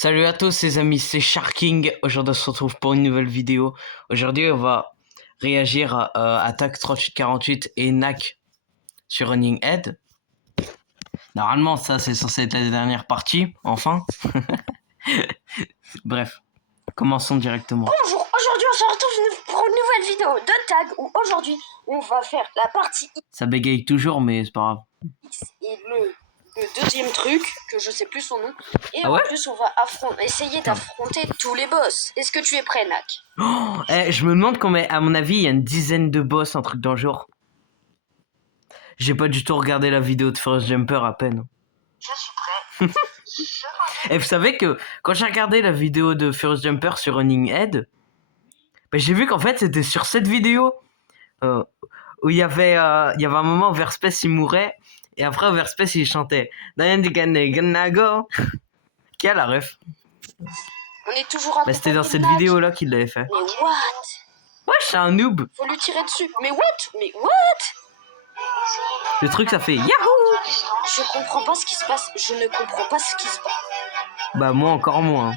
Salut à tous les amis, c'est Sharking. Aujourd'hui on se retrouve pour une nouvelle vidéo. Aujourd'hui on va réagir à Attack 3848 et NAC sur Running Head. Normalement ça c'est censé être la dernière partie, enfin. Bref, commençons directement. Bonjour, aujourd'hui on se retrouve pour une nouvelle vidéo de tag où aujourd'hui on va faire la partie Ça bégaye toujours mais c'est pas grave. X et le deuxième truc que je sais plus son nom. Et Ah ouais, en plus on va essayer d'affronter tous les boss. Est-ce que tu es prêt, Nak? oh, je me demande combien, à mon avis il y a une dizaine de boss, un truc dans le genre. J'ai pas du tout regardé la vidéo de First Jumper à peine. Je suis prêt. Et vous savez que quand j'ai regardé la vidéo de First Jumper sur Running Head, bah, j'ai vu qu'en fait c'était sur cette vidéo où il y avait un moment où Verspace il mourait et après Verspace il chantait Ganago. Qui a la ref? On est toujours à Bah, c'était dans cette vidéo là qu'il l'avait fait. Mais what? Ouais, c'est un noob. Faut lui tirer dessus. Mais what? Mais what? Le truc ça fait Yahoo! Je comprends pas ce qui se passe. Je ne comprends pas ce qui se passe. Bah moi encore moins.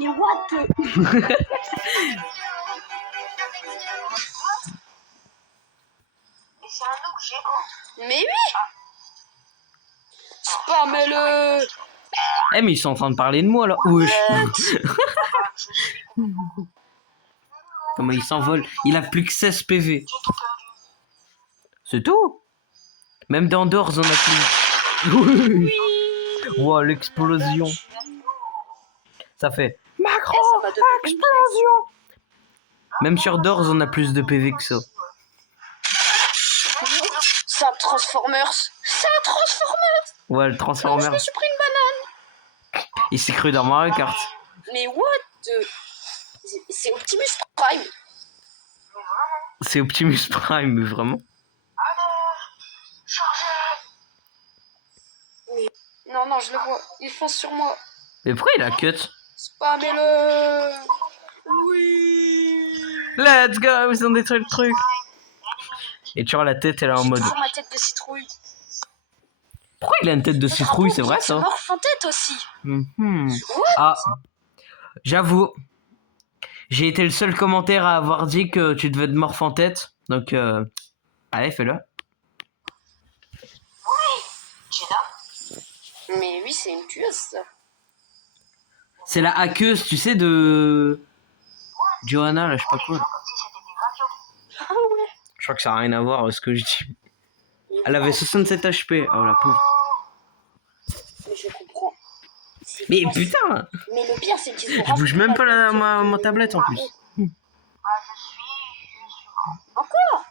Mais what? C'est un look géant. Mais oui! Spammez-le! Eh mais ils sont en train de parler de moi là. Wesh. Comment il s'envole? Il a plus que 16 PV. C'est tout. Même dans Doors on a plus. Wow, l'explosion. Ça fait Macron, Ça m'a donné une explosion. Même sur Doors on a plus de PV que ça. C'est un Transformers! C'est un Transformers! Ouais, le Non, je Transformer. me suis pris une banane! Il s'est cru dans Mario Kart. Mais what? C'est Optimus Prime! C'est Optimus Prime, mais vraiment. Non, non, je le vois. Il fonce sur moi. Mais pourquoi il a cut? Spammez-le! Oui! Let's go, ils ont détruit le truc. Et tu vois la tête, elle est en J'ai mode. toujours ma tête de citrouille. Pourquoi il a une tête de citrouille, c'est vrai ça? Morph en tête aussi. Ah, j'avoue, j'ai été le seul commentaire à avoir dit que tu devais te morph en tête. Donc, allez, fais-le. Jenna. Mais oui, c'est une tueuse, ça. C'est la hackeuse, tu sais, de Johanna, là, je sais pas quoi. Ah ouais. Je crois que ça n'a rien à voir avec ce que je dis. Elle avait 67 HP. Oh la pauvre. Mais je comprends. C'est Mais pas- putain, Mais le pire, c'est qu'ils ont je bouge même pas rajouté ma tablette en plus. Encore?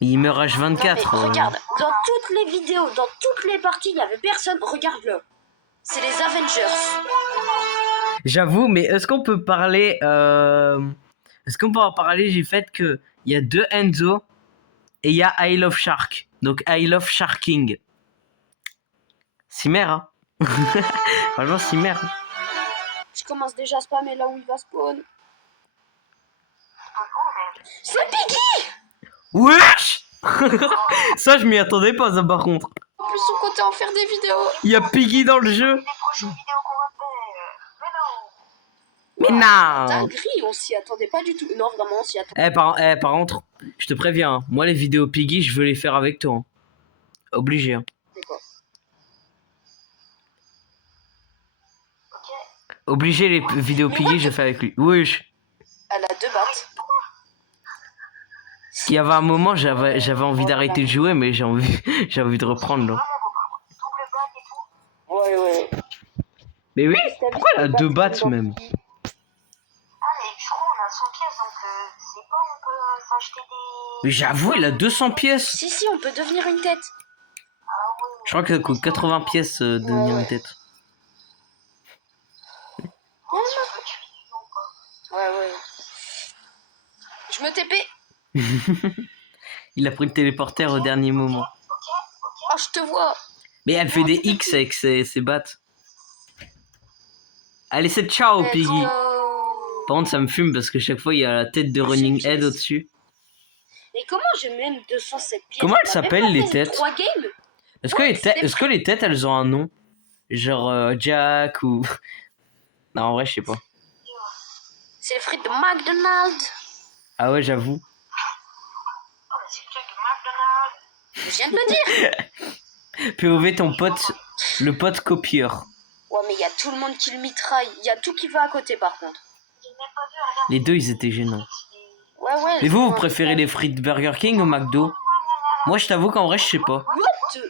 Il meurt Non, mais H24. regarde, dans toutes les vidéos, dans toutes les parties, il y avait personne. Regarde-le. C'est les Avengers. J'avoue, mais est-ce qu'on peut parler est-ce qu'on peut en parler du fait que il y a deux Enzo et il y a I Love Shark. Donc I Love Sharking. Cimer, hein. Franchement, Cimer. Je commence déjà à spammer là où il va spawn. C'est Piggy! Wesh. Ça, je m'y attendais pas, ça, par contre. En plus, on comptait en faire des vidéos. Il y a Piggy dans le jeu. Les prochaines vidéos qu'on va faire. Mais non. Mais non. Dinguerie, on s'y attendait pas du tout. Non, vraiment, on s'y attendait. Par contre, je te préviens, hein, moi les vidéos Piggy, je veux les faire avec toi. Hein. Obligé. Hein. D'accord. Obligé les vidéos Piggy, je fais avec lui. Wesh. Elle a 2 battes. Il y avait un moment, j'avais envie d'arrêter de jouer, mais j'ai envie de reprendre là. Ouais, ouais. Mais oui, pourquoi elle a 2 battes même? Ah, mais je crois qu'on a 100 pièces donc c'est pas on peut s'acheter des. Mais j'avoue, elle a 200 pièces. Si, on peut devenir une tête. Je crois que ça coûte 80 pièces de devenir une tête. Ouais. Je me TP. Il a pris le téléporteur au dernier moment. Oh, je te vois. Mais elle fait des X avec ses battes. Allez, c'est ciao Piggy. Par contre, ça me fume parce que chaque fois il y a la tête de Running Head au-dessus. Mais comment j'ai même 207 pièces? Comment elles s'appellent les têtes? 3 games. Est-ce que les têtes elles ont un nom? Genre Jack ou... Non, en vrai, je sais pas. C'est les frites de McDonald's. Ah ouais, j'avoue. Oh, mais c'est le truc de McDonald's. Je viens de le dire. POV, ton pote, le pote copieur. Ouais, mais il y a tout le monde qui le mitraille. Il y a tout qui va à côté, par contre. J'ai même pas vu, regarde. Les deux, ils étaient gênants. Ouais, ouais. Mais vous préférez les frites Burger King ou McDo? Moi, je t'avoue qu'en vrai, je sais pas. What?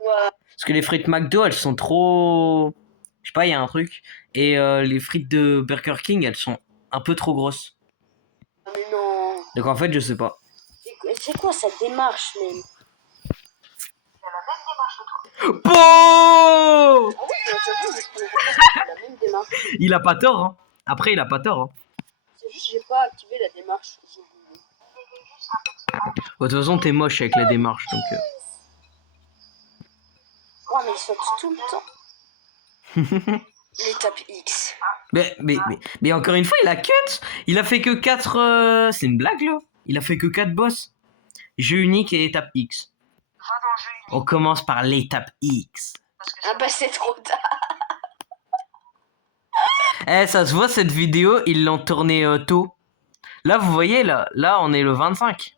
Ouais. Parce que les frites McDo, elles sont trop... Je sais pas, il y a un truc. Et les frites de Burger King, elles sont un peu trop grosses. Mais non. Donc en fait, je sais pas. C'est quoi cette démarche, même? Il a la même démarche que toi. Bon, Ah oui, j'avoue, c'est la même démarche. il a pas tort, hein. Après, il a pas tort, hein. C'est juste que j'ai pas activé la démarche. J'ai oublié. Il était juste un petit Bon, de toute façon, t'es moche avec la démarche, donc... Oh, mais ils sautent tout le temps. L'étape X. Mais encore une fois, il a cut. Il a fait que 4... C'est une blague, là. Il a fait que 4 boss. Jeu unique et étape X. Va dans le jeu unique. On commence par l'étape X. Parce que Ah bah c'est trop tard. Eh, ça se voit, cette vidéo, ils l'ont tournée tôt. Là, vous voyez, là, on est le 25.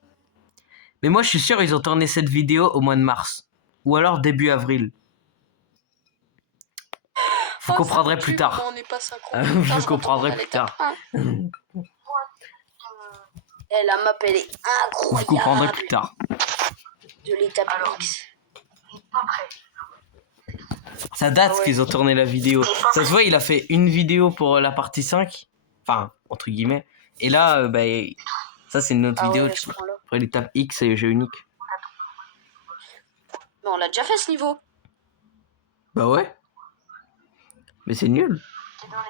Mais moi, je suis sûr, ils ont tourné cette vidéo au mois de mars. Ou alors début avril. Vous comprendrez plus tard. On n'est pas synchro. Vous comprendrez plus tard. Eh, la map, elle est incroyable. Vous comprendrez plus tard. De l'étape Alors. X. il est pas prêt. Ça date Ah ouais. qu'ils ont tourné la vidéo. Ça se voit, il a fait une vidéo pour la partie 5. Enfin, entre guillemets. Et là, bah, ça, c'est une autre Ah vidéo. ouais, je prends là. Après l'étape X et jeu unique. Mais on l'a déjà fait ce niveau. Bah ouais. Mais c'est nul. T'es dans le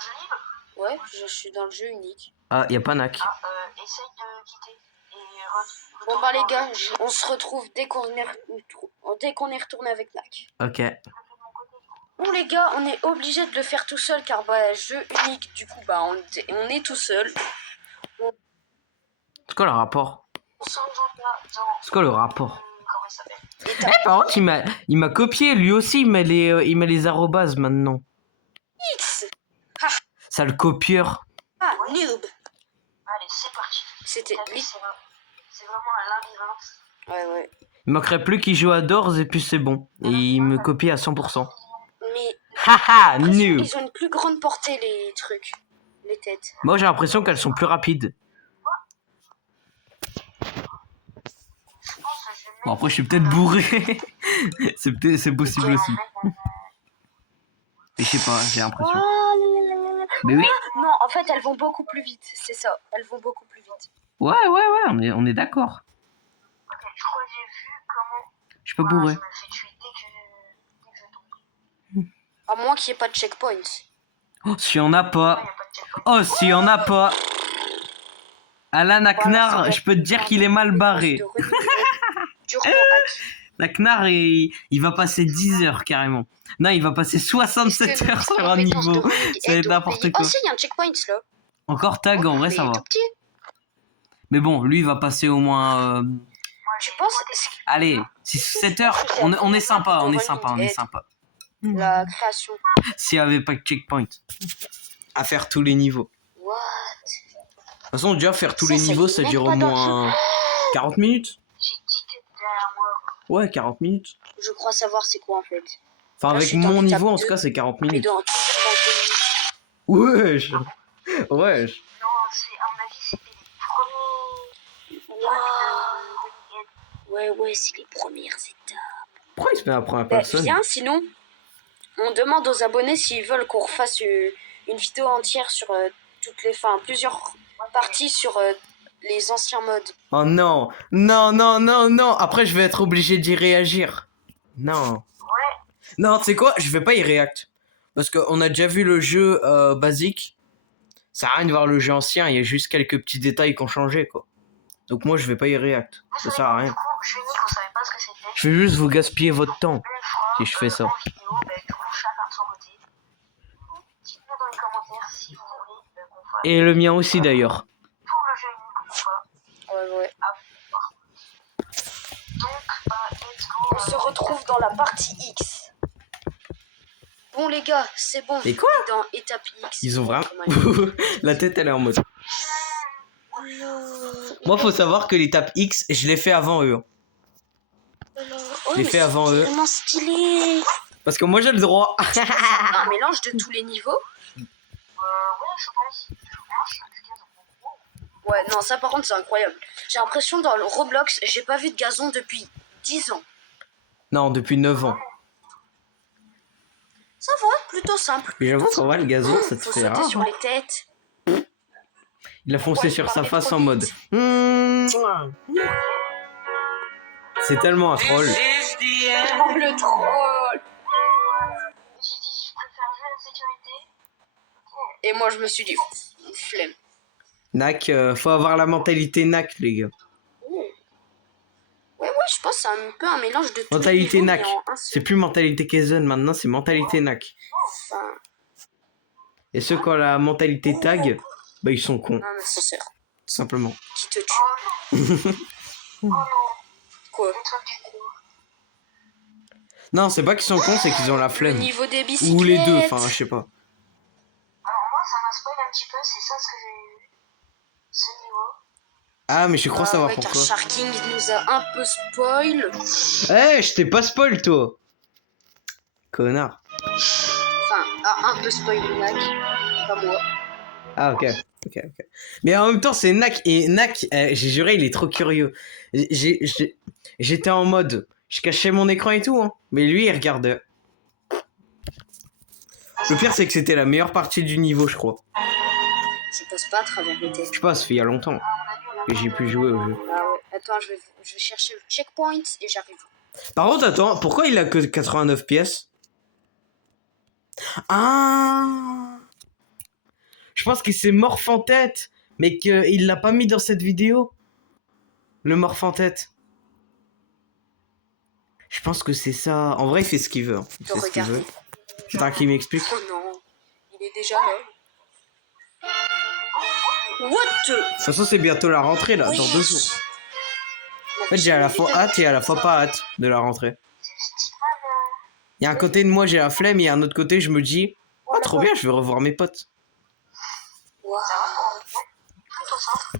jeu libre. Ouais, je suis dans le jeu unique. Ah, y a pas Nak. Ah, essaye de quitter. Et Bon bah les gars, on se retrouve dès qu'on est retourné avec Nak. Ok. Bon les gars, on est obligé de le faire tout seul car bah jeu unique, du coup bah on est tout seul. C'est quoi le rapport? On s'engage dans... C'est quoi le rapport? Comment il s'appelle? Étape Par contre, il m'a copié. Lui aussi, il met les arrobases maintenant. X. Ça, le copieur. Ah, noob. Allez, c'est parti. C'était T'as vu, c'est vraiment un labyrinthe. Ouais. Il manquerait plus qu'il joue à Doors et puis c'est bon. Et il me copie à 100%. Mais Haha, nul. ils ont une plus grande portée les trucs, les têtes. Moi, j'ai l'impression qu'elles sont plus rapides. Je pense que je vais Bon, après, je suis peut-être bourré. C'est possible aussi. Mais je sais pas, j'ai l'impression. Ah, lalalala. Mais oui. Non, en fait, elles vont beaucoup plus vite. C'est ça, elles vont beaucoup plus vite. Ouais, on est d'accord. Ok, je crois que j'ai vu comment... Je suis pas bourré. Je me fais tuer dès que je tombe. À moins qu'il n'y ait pas de checkpoint. Oh, si on a Ah, pas. y a pas de checkpoint. Oh, si on a pas. Alan Aknar, je peux te dire qu'il est mal barré. Durement Aknar, il va passer 10 heures carrément. Non, il va passer 67 heures sur un niveau. Ça va être n'importe quoi. Oh si, il y a un checkpoint là. Encore tag, en vrai, Mais ça va. tout petit. Mais bon, lui, il va passer au moins. Moi, Tu j'ai penses Allez, 6-7 heures. On est sympa, on est sympa. la création. S'il n'y avait pas de checkpoint. À faire tous les niveaux. What? De toute façon, déjà, faire tous Ça, les ça niveaux, y est ça même dure pas au dans le moins 40 minutes. J'ai dit t'es derrière moi. Ouais, 40 minutes. Je crois savoir c'est quoi en fait. Enfin, Là, je avec suis dans mon l'étape niveau, en tout 2. cas, c'est 40 Mais minutes. dans Wesh. Non, c'est, à mon avis, c'était les premiers... Ouais, c'est les premières étapes. Pourquoi il se met à la première Bah, personne? viens, sinon, on demande aux abonnés s'ils veulent qu'on refasse une vidéo entière sur plusieurs parties sur les anciens modes. Oh non. Non. Après, je vais être obligé d'y réagir. Non. Non, tu sais quoi? Je vais pas y react. Parce qu'on a déjà vu le jeu basique. Ça n'a rien de voir le jeu ancien. Il y a juste quelques petits détails qui ont changé, quoi. Donc moi, je vais pas y react. Ça sert à rien. Du coup, je unique, on savait pas ce que c'était. Je vais juste vous gaspiller votre temps. Une fois, Si je fais ça. en vidéo, du coup, chacun de son côté. Dites-moi dans les commentaires si vous voulez qu'on fasse Et le mien aussi, d'ailleurs. pour le jeu unique ou pas. Ouais. Donc, let's go. On se retrouve dans la partie X. Bon les gars, c'est bon. Et quoi? Dans étape X. Ils ont vraiment... Ouais. La tête, elle est en mode... Moi, faut savoir que l'étape X, je l'ai fait avant eux. Je l'ai fait avant eux. C'est vraiment stylé. Parce que moi, j'ai le droit. Un mélange de tous les niveaux. Ouais, je pense. Ouais, non, ça par contre, c'est incroyable. J'ai l'impression dans le Roblox, j'ai pas vu de gazon depuis 10 ans. Non, depuis 9 ans. Ça va, plutôt simple. Mais j'avoue, ça va, le gazon, ça te Faut fait sauter rare. sur les têtes. Il a foncé Ouais, sur il sa parlait face trop en mode... vite. C'est tellement un troll. Oh, le troll. Je me suis dit, je préfère jouer la sécurité. Et moi, je me suis dit, flemme. Nac, faut avoir la mentalité Nac, les gars. Ouais, je pense que c'est un peu un mélange de tous Mentalité les niveaux, Nac. mais en un C'est seul. plus mentalité Kaizen, maintenant c'est mentalité Nac. Enfin, Et ceux qui ont la mentalité Tag, bah ils sont cons, non, mais sincère. tout simplement. Qui te tue. Quoi? Le truc du coup. Non, c'est pas qu'ils sont cons, c'est qu'ils ont la Le flemme. niveau des bicyclettes. Ou les deux, enfin, je sais pas. Alors moi, ça m'a spoil un petit peu, c'est ça ce que j'ai eu. Ce niveau. Ah, mais je crois savoir ouais, car pourquoi. Sharking nous a un peu spoil. Eh, je t'ai pas spoil, toi. Connard. Enfin, un peu spoil Nac. Pas moi. Ah, ok. Mais en même temps, c'est Nac. Et Nac, j'ai juré, il est trop curieux. J'étais en mode... Je cachais mon écran et tout, hein. Mais lui, il regardait. Le pire, c'est que c'était la meilleure partie du niveau, je crois. Je passe pas à travers les tests. Je sais pas, ça fait il y a longtemps. Et j'ai pu jouer au jeu. Ah ouais. Attends, je vais chercher le checkpoint et j'arrive. Par contre, attends, pourquoi il a que 89 pièces? Ah, je pense qu'il s'est morph en tête, mais qu'il l'a pas mis dans cette vidéo. Le morph en tête. Je pense que c'est ça. En vrai, il fait ce qu'il veut. Hein. Il fait ce qu'il veut. Regardez. Attends qu'il m'explique. Oh non, il est déjà là. What the... De toute façon, c'est bientôt la rentrée, là, dans 2 jours. En fait, j'ai à la fois hâte et à la fois pas hâte de la rentrée. Il y a un côté de moi, j'ai la flemme, et un autre côté, je me dis, ah, trop bien, je vais revoir mes potes. Wow. Plutôt simple.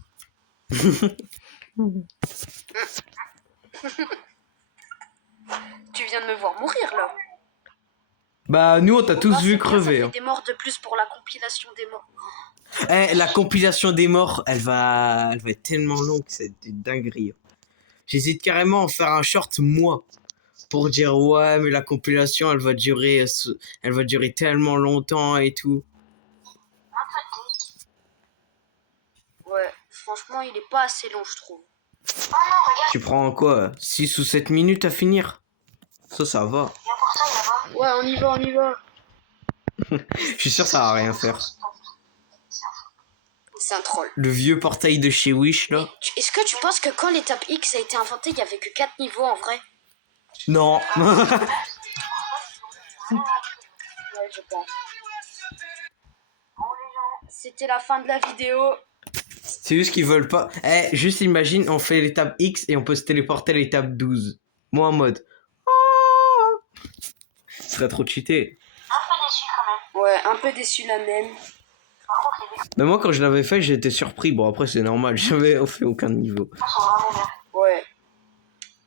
Tu viens de me voir mourir là. Bah, nous, on t'a tous Ah, vu c'est bien, crever. ça Hein. fait des morts de plus pour la compilation des morts. Eh, la compilation des morts, elle va être tellement longue, c'est une dinguerie. J'hésite carrément à en faire un short, moi, pour dire, ouais, mais la compilation, elle va durer tellement longtemps et tout. Ouais, franchement, il est pas assez long, je trouve. Tu prends quoi, 6 ou 7 minutes à finir? Ça va. Il y a un portail là-bas. Ouais, on y va. Je suis sûr que ça va rien faire. C'est un troll. Le vieux portail de chez Wish, là. Est-ce que tu penses que quand l'étape X a été inventée, il y avait que 4 niveaux en vrai? Non. Ouais, je pense. C'était la fin de la vidéo. C'est juste qu'ils veulent pas. Eh, juste imagine, on fait l'étape X et on peut se téléporter à l'étape 12. Moi en mode. Oh, ce serait trop cheaté. Un peu déçu quand même. Ouais, un peu déçu la même. Par contre, les Mais moi, quand je l'avais fait, j'étais surpris. Bon, après, c'est normal, j'avais fait aucun niveau. défenses sont vraiment bien. Ouais.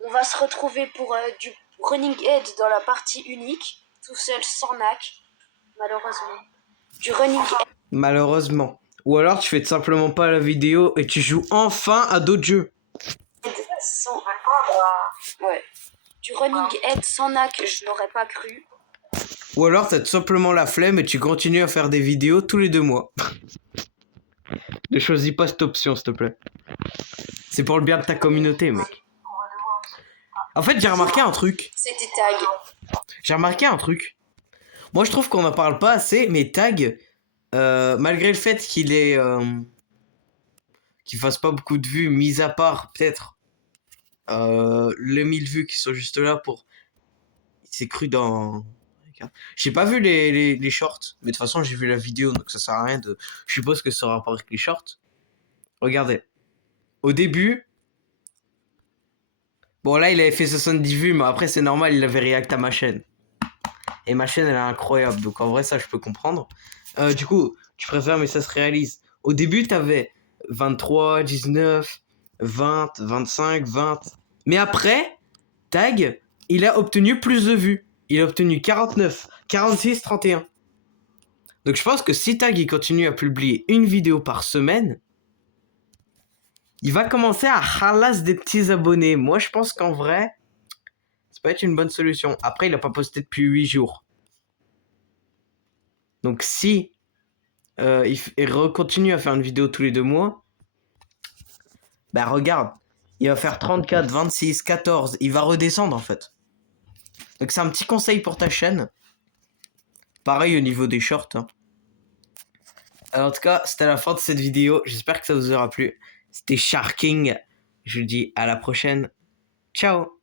On va se retrouver pour du running head dans la partie unique, tout seul sans Nac, malheureusement. Du running head Malheureusement. Ou alors, tu fais tout simplement pas la vidéo et tu joues enfin à d'autres jeux. sans... Ils veulent pas, Ouais. Du running head sans Nac, je l'aurais pas cru. Ou alors, t'as tout simplement la flemme et tu continues à faire des vidéos tous les 2 mois. Ne choisis pas cette option, s'il te plaît. C'est pour le bien de ta communauté, mec. on va devoir. En fait, j'ai remarqué un truc. C'était tag. J'ai remarqué un truc. Moi, je trouve qu'on n'en parle pas assez, mais Tag, malgré le fait qu'il fasse pas beaucoup de vues, mis à part peut-être les 1000 vues qui sont juste là pour... Il s'est cru dans... J'ai pas vu les shorts, mais de toute façon, j'ai vu la vidéo, donc ça sert à rien de... Je suppose que ça aura rapport avec les shorts. Regardez. Au début... Bon, là, il avait fait 70 vues, mais après, c'est normal, il avait react à ma chaîne. Et ma chaîne, elle est incroyable. Donc en vrai, ça, je peux comprendre. Du coup, tu préfères, mais ça se réalise. Au début, t'avais 23, 19, 20, 25, 20. Mais après, Tag, il a obtenu plus de vues. Il a obtenu 49, 46, 31. Donc je pense que si Tag, il continue à publier une vidéo par semaine, il va commencer à ralasse des petits abonnés. Moi, je pense qu'en vrai, ça peut être une bonne solution. Après, il n'a pas posté depuis 8 jours. Donc si il continue à faire une vidéo tous les 2 mois, bah regarde, il va faire 34, 26, 14, il va redescendre en fait. Donc c'est un petit conseil pour ta chaîne. Pareil au niveau des shorts. Hein. Alors, en tout cas, c'était la fin de cette vidéo. J'espère que ça vous aura plu. C'était Sharking. Je vous dis à la prochaine. Ciao.